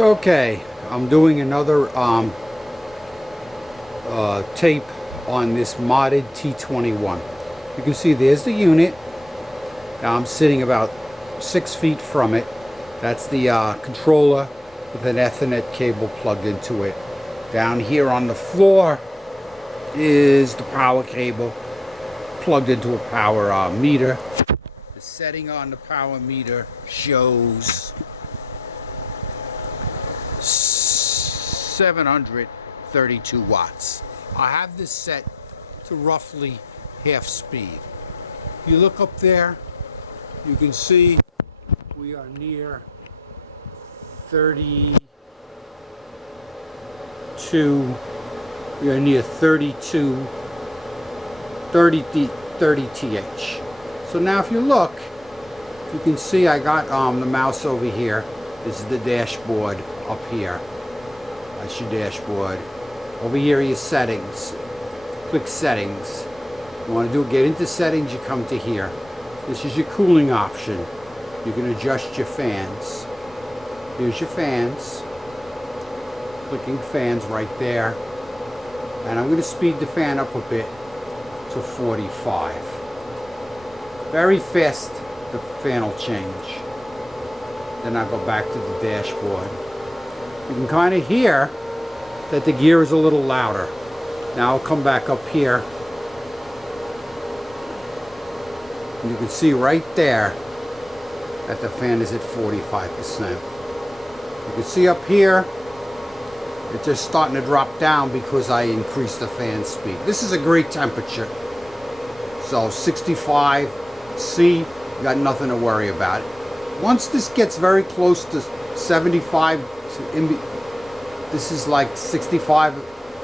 So okay, I'm doing another tape on this modded T21. You can see there's the unit. Now I'm sitting about 6 feet from it. That's the controller with an Ethernet cable plugged into it. Down here on the floor is the power cable plugged into a power meter. The setting on the power meter shows 732 watts. I have this set to roughly half speed. If you look up there, you can see we are near 32. We are near 30 TH. So now if you look, you can see I got the mouse over here. This is the dashboard up here. That's your dashboard. Over here are your settings. Click settings. You want to get into settings, you come to here. This is your cooling option. You can adjust your fans. Here's your fans. Clicking fans right there. And I'm going to speed the fan up a bit to 45. Very fast the fan will change. Then I'll go back to the dashboard. You can kind of hear that the gear is a little louder. Now I'll come back up here. And you can see right there that the fan is at 45%. You can see up here, it's just starting to drop down because I increased the fan speed. This is a great temperature. So 65 C, you got nothing to worry about. Once this gets very close to 75, this is like 65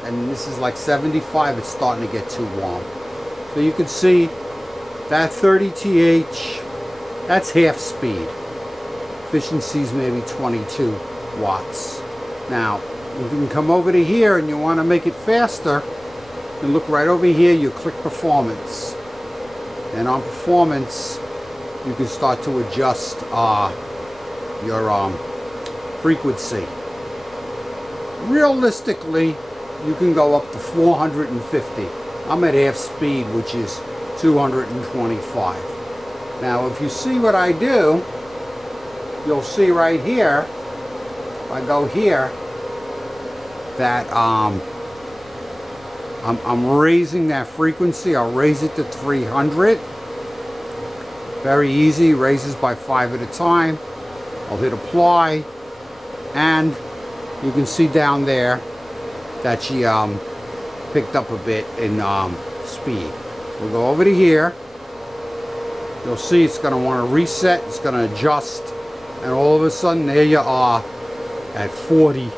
and this is like 75, it's starting to get too warm. So you can see that 30 TH, that's half speed. Efficiency is maybe 22 watts. Now, if you can come over to here and you want to make it faster, you can look right over here, you click performance. And on performance, you can start to adjust your frequency. Realistically, you can go up to 450. I'm at half speed, which is 225. Now, if you see what I do, you'll see right here, if I go here, that I'm raising that frequency. I'll raise it to 300. Very easy, raises by 5 at a time. I'll hit apply, and you can see down there that she picked up a bit in speed. We'll go over to here. You'll see it's going to want to reset, it's going to adjust, and all of a sudden there you are at 40,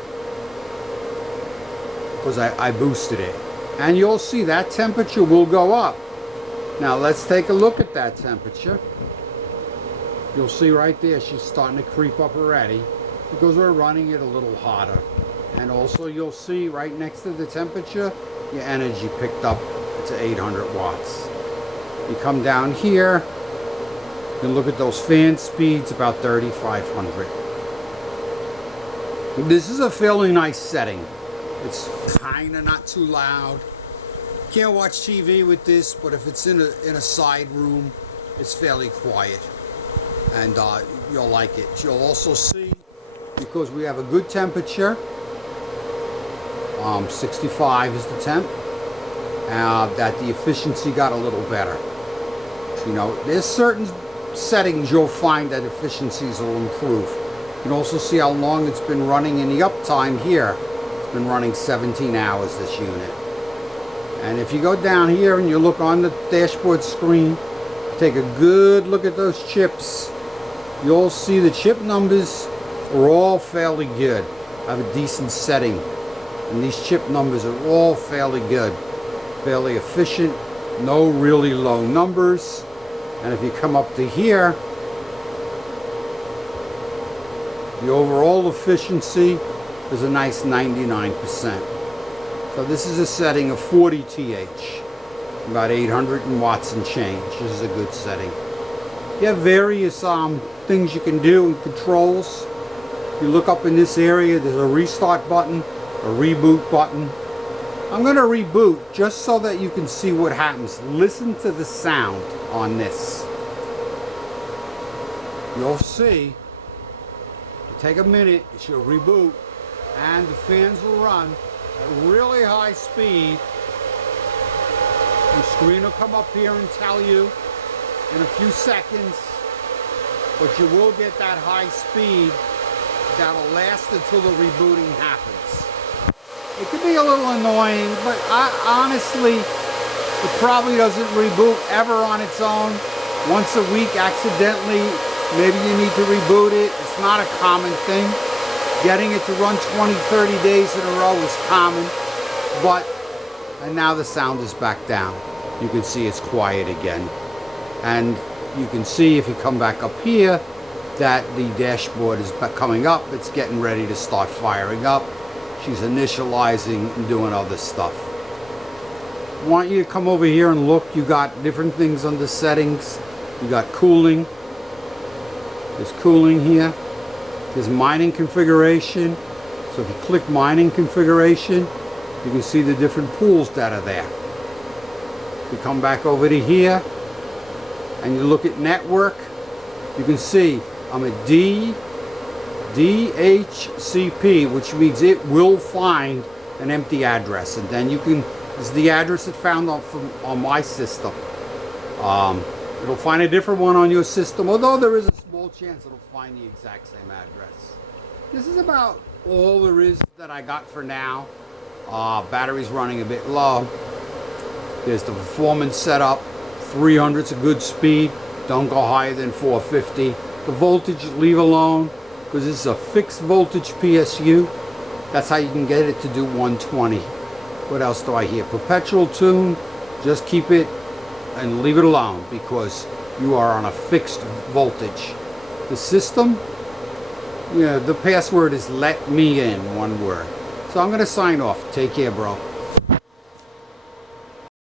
because I boosted it. And you'll see that temperature will go up. Now let's take a look at that temperature. You'll see right there she's starting to creep up already because we're running it a little hotter. And also you'll see right next to the temperature, your energy picked up to 800 watts. You come down here, you can look at those fan speeds, about 3,500. This is a fairly nice setting. It's kind of not too loud. Can't watch TV with this, but if it's in a side room, it's fairly quiet, and you'll like it. You'll also see, because we have a good temperature, 65 is the temp, that the efficiency got a little better. You know, there's certain settings you'll find that efficiencies will improve. You can also see how long it's been running in the uptime here. It's been running 17 hours, this unit. And if you go down here and you look on the dashboard screen, take a good look at those chips, you'll see the chip numbers are all fairly good. I have a decent setting, and these chip numbers are all fairly good, fairly efficient, no really low numbers. And if you come up to here, the overall efficiency is a nice 99%. So this is a setting of 40 TH, about 800 watts and change. This is a good setting. You have various things you can do and controls. You look up in this area, there's a restart button, a reboot button. I'm going to reboot just so that you can see what happens. Listen to the sound on this. You'll see. Take a minute, it should reboot, and the fans will run at really high speed. Your screen will come up here and tell you in a few seconds, but you will get that high speed that'll last until the rebooting happens. It could be a little annoying, but honestly, it probably doesn't reboot ever on its own. Once a week, accidentally, maybe you need to reboot it. It's not a common thing. Getting it to run 20, 30 days in a row is common, and now the sound is back down. You can see it's quiet again. And you can see if you come back up here that the dashboard is coming up. It's getting ready to start firing up. She's initializing and doing other stuff. I want you to come over here and look. You got different things under settings. You got cooling. There's cooling here. There's mining configuration. So if you click mining configuration, you can see the different pools that are there. If you come back over to here and you look at network, you can see I'm a DHCP, which means it will find an empty address, and then you can, this is the address it found on my system. It'll find a different one on your system, although there is a small chance it'll find the exact same address. This is about all there is that I got for now. Battery's running a bit low. There's the performance setup. 300's a good speed. Don't go higher than 450. The voltage, leave alone, because this is a fixed voltage PSU. That's how you can get it to do 120. What else do I hear? Perpetual tune. Just keep it and leave it alone, because you are on a fixed voltage. The system, the password is let me in, one word. So I'm going to sign off. Take care, bro.